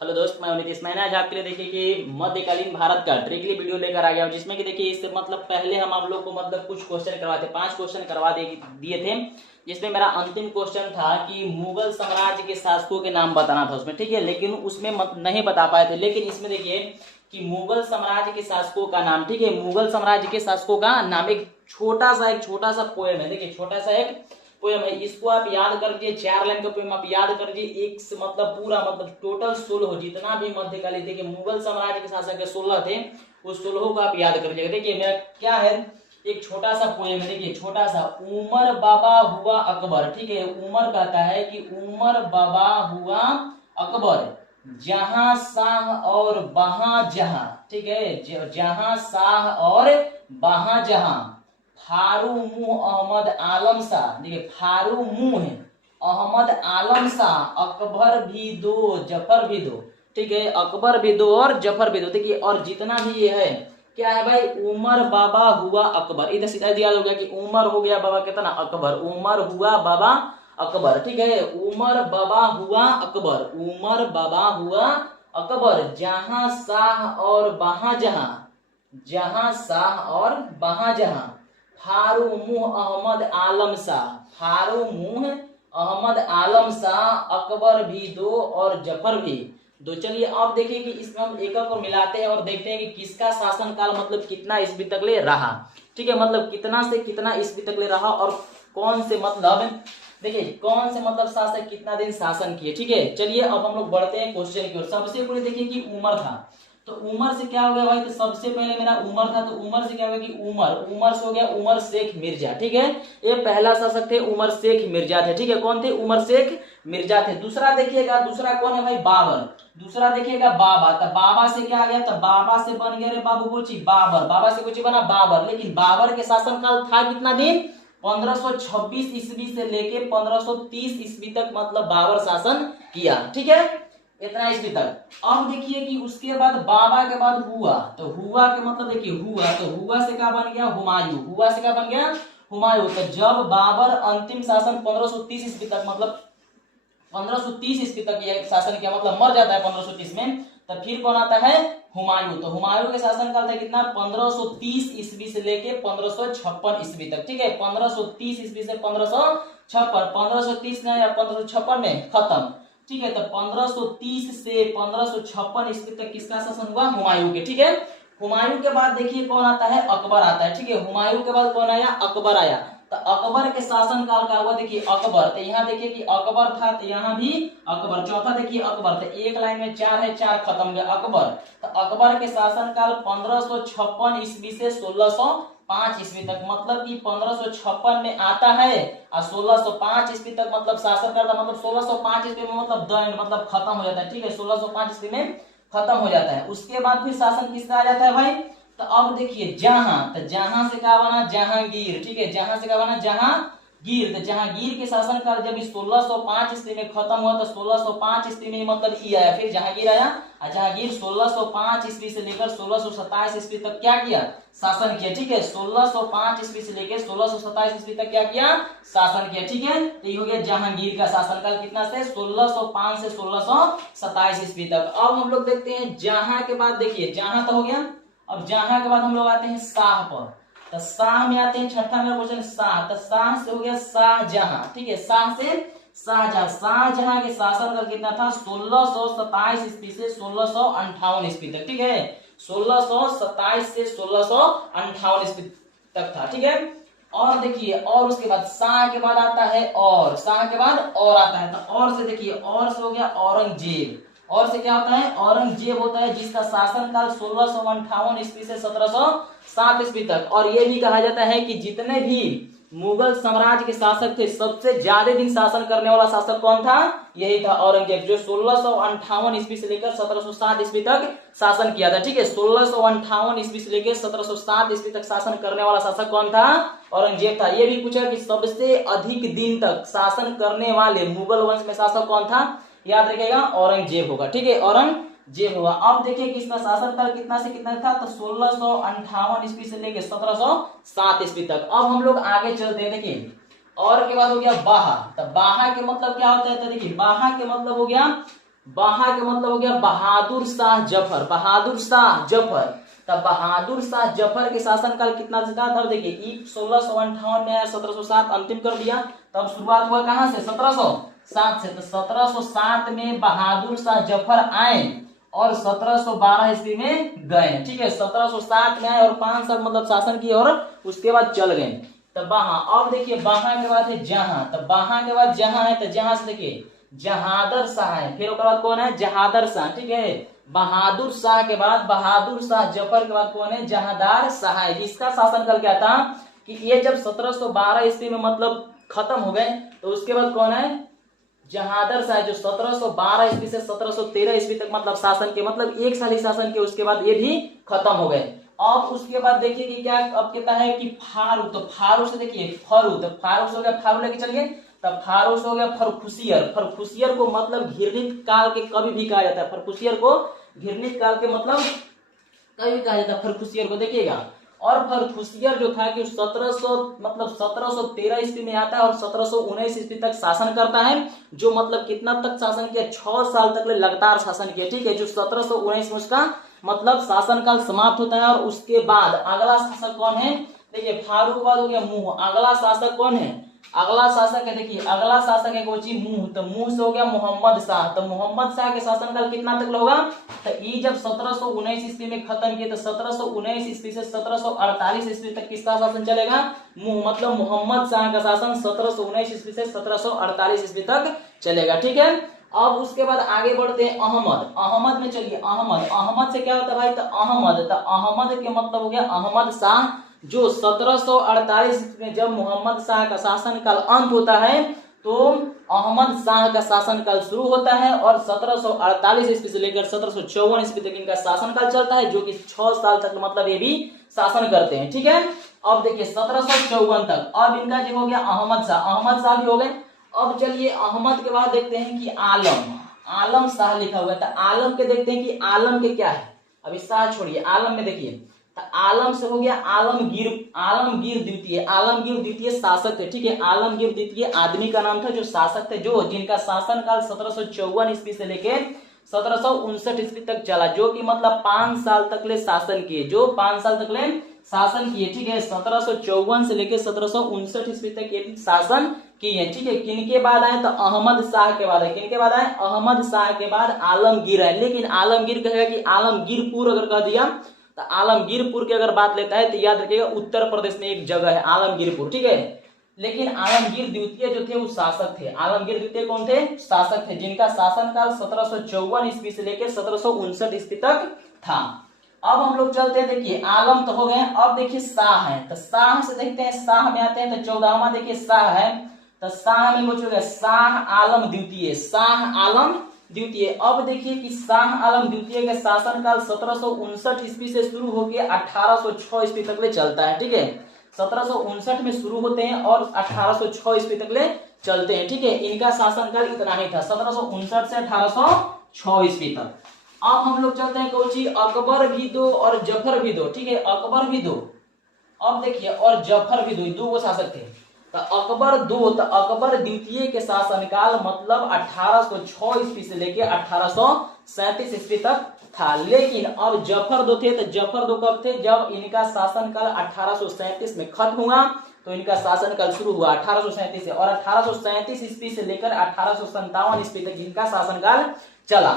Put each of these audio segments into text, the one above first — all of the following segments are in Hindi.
हेलो दोस्त, मैं नीतीश। मैंने आज आपके लिए देखिए कि मध्यकालीन भारत का ट्रिकली वीडियो लेकर आ गया हूं, जिसमें कि देखिए इससे मतलब पहले हम आप लोग को मतलब कुछ क्वेश्चन करवाते, 5 क्वेश्चन करवा दिए थे। जिसमें मेरा अंतिम क्वेश्चन था कि मुगल साम्राज्य के शासकों के नाम बताना था उसमें, ठीक है, लेकिन उसमें नहीं बता पाए थे। लेकिन इसमें देखिए कि मुगल साम्राज्य के शासकों का नाम, ठीक है, मुगल साम्राज्य के शासकों का नाम एक छोटा सा पोएम है। देखिए छोटा सा एक पोएम है, इसको आप याद कर लीजिए। 4 लाइन का पोएम आप याद कर लीजिए। एक से मतलब पूरा मतलब टोटल 16 जितना भी मध्यकालीन देखिए मुगल साम्राज्य के शासक के 16 थे, उस 16 को आप याद कर लीजिएगा। देखिए मेरा क्या है, एक छोटा सा पोएम है। देखिए छोटा सा, उमर बाबा हुआ अकबर, ठीक है। उमर कहता है कि उमर बाबा हुआ अकबर, जहां शाह और वहां जहां, ठीक है, जहां शाह और वहां जहां फारू मुंह अहमद आलम शाह। देखिए फारू मुंह अहमद आलम शाह, अकबर भी दो जफर भी दो, ठीक है, अकबर भी दो और जफर भी दो। देखिए और जितना भी ये है क्या है भाई, उमर बाबा हुआ अकबर। इधर सीधा याद हो गया कि उमर हो गया बाबा कितना अकबर, उमर हुआ बाबा अकबर, ठीक है। उमर बाबा हुआ अकबर, उमर बाबा हुआ अकबर, जहां शाह और वहां जहां, जहां शाह और वहां जहां फारू मुंह अहमद आलम शाह, फारू मुंह अहमद आलम शाह, अकबर भी दो और जफर भी दो। चलिए अब देखिए कि इसमें हम एक को मिलाते हैं और देखते हैं कि किसका शासनकाल मतलब कितना ईस्वी तक ले रहा, ठीक है, मतलब कितना से कितना ईस्वी तक ले रहा और कौन से मतलब देखिए कौन से मतलब शासक कितना दिन शासन किए, ठीक है। चलिए अब हम लोग बढ़ते हैं क्वेश्चन की ओर। सबसे पहले देखिए कि उमर था, तो उमर से क्या हो गया भाई, तो सबसे पहले मेरा उमर था, तो उमर से क्या हो गया कि उमर से हो गया उमर शेख मिर्जा, ठीक है। ये पहला शासक थे उमर शेख मिर्जा थे, ठीक है। कौन थे, उमर शेख मिर्जा थे। दूसरा देखिएगा, दूसरा कौन है भाई, बाबर। दूसरा देखिएगा बाबा, तो बाबा से क्या आ गया, तो बाबा से बन गया रे बाबू बोची बाबर, बाबा से कुछ बना बाबर। लेकिन बाबर के शासनकाल था कितना दिन, 1526 ईस्वी से लेके 1530 ईस्वी तक मतलब बाबर शासन किया, ठीक है, इतना ईस्वी तक। अब देखिए कि उसके बाद बाबा के बाद हुआ, तो हुआ के मतलब देखिए हुआ, तो हुआ से क्या बन गया, हुमायूं। हुआ से क्या बन गया, हुमायूं। तो जब बाबर अंतिम शासन 1530 ईस्वी तक मतलब 1530 ईस्वी तक यह शासन किया, मतलब मर जाता है 1530 में, तब फिर कौन आता है, हुमायूं। तो हुमायूं के शासनकाल था कितना, 1530 ईस्वी से लेके 1556 ईस्वी तक, ठीक है। 1530 ईस्वी से 1556, 1530 में या 1556 में खत्म, ठीक है। तो 1530 से 1556 ईस्वी तक किसका शासन हुआ, हुमायूं के, ठीक है। हुमायूं के बाद देखिए कौन आता है, अकबर आता है, ठीक है। हुमायूं के बाद कौन आया, अकबर आया। तो अकबर के शासन काल का हुआ देखिए अकबर, तो यहाँ देखिए कि अकबर था, तो यहाँ भी अकबर। चौथा देखिए अकबर, तो एक लाइन में 4 है, 4 खत्म गया अकबर। तो अकबर के शासन काल 1556 ईस्वी से 1605 ईस्वी तक, मतलब कि 1556 में आता है और 1605 ईस्वी तक मतलब शासन करता, मतलब 1605 ईस्वी में मतलब द मतलब खत्म हो जाता है, ठीक है, 1605 ईस्वी में खत्म हो जाता है। उसके बाद फिर शासन किसका आ जाता है भाई, तो अब देखिए जहां, तो जहां से क्या बना, जहांगीर, ठीक है, जहां से क्या बना, जहांगीर। तो जहांगीर के शासनकाल जब 1605 ईस्वी में खत्म हुआ, तो 1605 ईस्वी में मतलब ई आया, फिर जहांगीर आया, और जहांगीर 1605 ईस्वी से लेकर 1627 ईस्वी तक क्या किया, शासन किया, ठीक है। 1605 ईस्वी से लेकर 1627 ईस्वी तक क्या किया, शासन किया, ठीक है। तो ये हो गया जहांगीर का शासनकाल कितना से, 1605 से 1627 ईस्वी तक। अब हम लोग देखते हैं जहां के बाद, देखिए जहां तो हो गया। अब जहां के बाद हम लोग आते हैं शाह पर, तो शाह में आते हैं, छठा मेरा क्वेश्चन शाह, तो शाह से हो गया शाहजहां, ठीक है, शाह से शाहजहां। शाहजहां के शासनकाल कितना था, 1627 ईस्वी से 1658 ईस्वी तक, ठीक है, 1627 से 1658 ईस्वी तक था, ठीक है। और देखिए और उसके बाद शाह के बाद आता है और, शाह के बाद और आता है, तो और से देखिए, और से हो गया औरंगजेब। और से क्या होता है, औरंगजेब होता है, जिसका शासनकाल 1658 ईस्वी से 1707 ईस्वी तक। और ये भी कहा जाता है कि जितने भी मुगल साम्राज्य के शासक थे, सबसे ज्यादा दिन शासन करने वाला शासक कौन था, यही था औरंगजेब, जो 1658 ईस्वी से लेकर 1707 ईस्वी तक शासन किया था, ठीक है। 1658 ईस्वी से लेकर 1707 ईस्वी तक शासन करने वाला शासक कौन था, औरंगजेब था। ये भी पूछा कि सबसे अधिक दिन तक शासन करने वाले मुगल वंश में शासक कौन था, याद रखिएगा औरंगजेब होगा, ठीक है, औरंगजेब होगा। अब देखिए कि इसका शासनकाल कितना से कितना था, तो 1658 ईस्वी से लेकर 1707 ईस्वी तक। अब हम लोग आगे चलते हैं, देखिए और के बाद हो गया बाहा। तो बाहा के मतलब क्या होता है, तो देखिए बाहा के मतलब हो गया बाहा का मतलब हो गया बहादुर शाह जफर, बहादुर शाह जफर। तब बहादुर शाह जफर के शासनकाल कितना था? तब देखिए 1658 में आया, 1707 अंतिम कर दिया। तब शुरुआत हुआ कहां से? 1707 से। तो 1707 में बहादुर शाह जफर आए और 1712 ईस्वी में गए। ठीक है, 1707 में आए और 5 साल मतलब शासन किए और उसके बाद चल गए। तब बाहा, अब देखिए बाहा के बाद है जहां। तब बाहा के बाद जहां है, तो जहां से देखिए जहादर शाह है, फिर उसके बाद कौन है? जहादर शाह। ठीक है, बहादुर शाह के बाद बहादुर शाह जफर के बाद कौन है? जहादार शाह है, जिसका शासनकाल क्या था कि ये जब 1712 ईस्वी में मतलब खत्म हो गए, तो उसके बाद कौन है? जहादर शाह, जो 1712 ईस्वी से 1713 ईस्वी तक मतलब शासन के, मतलब एक साल ही शासन के, उसके बाद ये भी खत्म हो गए। अब उसके बाद देखिए कि क्या अब कहता है कि फारू। तो फारू से देखिए फरू, तो फारू से हो गया, फारू लेके चलिए। तब फारू से हो गया फरखुशियर। फरखुशियर को मतलब घृणित काल के कवि भी कहा जाता है। फरखुशियर को घृणित काल के मतलब कवि कहा जाता है फरखुशियर को, देखिएगा। और फरखुशियर जो था कि 1700 मतलब 1713 ईस्वी में आता है और 1719 ईस्वी तक शासन करता है। जो मतलब कितना तक शासन किया? 6 साल तक लगातार शासन किया। ठीक है, जो 1719 में उसका मतलब शासनकाल समाप्त होता है। और उसके बाद अगला शासक कौन है? देखिए फारू के बाद हो गया मुंह। अगला शासक कौन है? अगला शासक है, देखिए अगला शासक है कोची मुंह। तो मुंह से हो गया मोहम्मद शाह। तो मोहम्मद शाह के शासनकाल कितना तक होगा? तो ये जब 1719 ईस्वी में खत्म किए, तो 1719 ईस्वी से 1748 ईस्वी तक किसका शासन चलेगा? मुंह, मतलब मोहम्मद शाह का शासन 1719 ईस्वी से 1748 ईस्वी तक चलेगा। ठीक है, अब उसके बाद आगे बढ़ते हैं अहमद। अहमद में चलिए, अहमद से क्या होता है भाई? तो अहमद के मतलब हो गया अहमद शाह, जो 1748 में जब मोहम्मद शाह का शासनकाल अंत होता है, तो अहमद शाह का शासनकाल शुरू होता है और 1748 ईस्वी से लेकर 1754 ईस्वी तक इनका शासनकाल चलता है, जो कि 6 साल तक मतलब ये भी शासन करते हैं। ठीक है, अब देखिए 1754 तक अब इनका जो हो गया अहमद शाह भी हो गए। अब चलिए अहमद के बाद देखते हैं कि आलम शाह लिखा हुआ है। तो आलम के देखते हैं कि आलम के क्या है। अभी शाह छोड़िए, आलम में देखिए, तो आलम से हो गया आलमगीर द्वितीय शासक थे। ठीक है, आलमगीर द्वितीय आदमी का नाम था जो शासक थे, जो जिनका शासनकाल 1754 ईस्वी से लेके 1759 ईस्वी तक चला, जो कि मतलब 5 साल तक ले शासन किए, जो 5 साल तक ले शासन किए। ठीक है, 1754 से लेके 1759 ईस्वी तक ये शासन किए। ठीक है, किनके बाद आए? तो अहमद शाह के बाद है। किनके बाद आए? अहमद शाह के बाद आलमगीर है। लेकिन आलमगीर कहेगा कि आलमगीरपुर अगर कह दिया, तो आलमगीरपुर की अगर बात लेता है तो याद रखिएगा उत्तर प्रदेश में एक जगह है आलमगीरपुर। ठीक है, लेकिन आलमगीर द्वितीय जो थे वो शासक थे। आलमगीर द्वितीय कौन थे? शासक थे, जिनका शासनकाल 1754 ईस्वी से लेकर 1759 ईस्वी तक था। अब हम लोग चलते हैं, देखिए आलम तो हो गए। अब देखिए शाह है, तो शाह से देखते हैं, शाह में आते हैं तो 14वां देखिए शाह है। तो शाह में कुछ हो गया शाह आलम द्वितीय। अब देखिए कि शाह आलम द्वितीय का शासनकाल 1759 ईस्वी से शुरू होकर 1806 ईस्वी तक ले चलता है। ठीक है, 1759 में शुरू होते हैं और 1806 ईस्वी तक ले चलते हैं। ठीक है, इनका शासनकाल इतना ही था, 1759 से 1806 ईस्वी तक। अब हम लोग चलते हैं कोची अकबर भी दो और जफर भी दो। ठीक है, अकबर भी दो, अब देखिए और जफर भी दो वो शासक थे। तो अकबर द्वितीय के शासनकाल मतलब 1806 ईस्वी से लेके 1837 ईस्वी तक था। लेकिन अब जफर दो थे, तो जफर दो कब थे? जब इनका शासनकाल 1837 में खत्म हुआ, तो इनका शासनकाल शुरू हुआ 1837 से, और 1837 ईस्वी से लेकर 1857 ईस्वी तक इनका शासनकाल चला।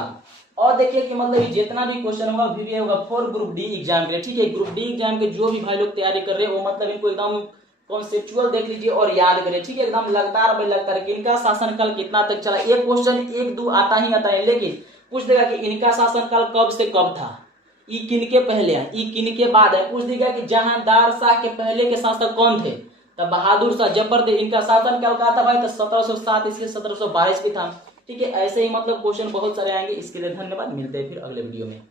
और देखिए कि मतलब जितना भी क्वेश्चन होगा भी होगा फॉर ग्रुप डी एग्जाम के। ठीक है, ग्रुप डी एग्जाम के जो भी भाई लोग तैयारी कर रहे हैं वो मतलब इनको एकदम कॉन्सेप्चुअल देख लीजिए और याद करें। ठीक है, एकदम लगातार इनका शासनकाल कितना तक चला। एक क्वेश्चन 1-2 आता ही आता है, लेकिन पूछ देगा कि इनका शासनकाल कब से कब था, ई किनके पहले है, ई किनके बाद है। पूछ देगा कि जहांदार शाह के पहले के शासक कौन थे, तब बहादुर शाह जफर थे, इनका शासनकाल क्या था भाई? तो 1707 ईस्वी 1722 भी था। ठीक है, ऐसे ही मतलब क्वेश्चन बहुत सारे आएंगे। इसके लिए धन्यवाद, मिलते हैं फिर अगले वीडियो में।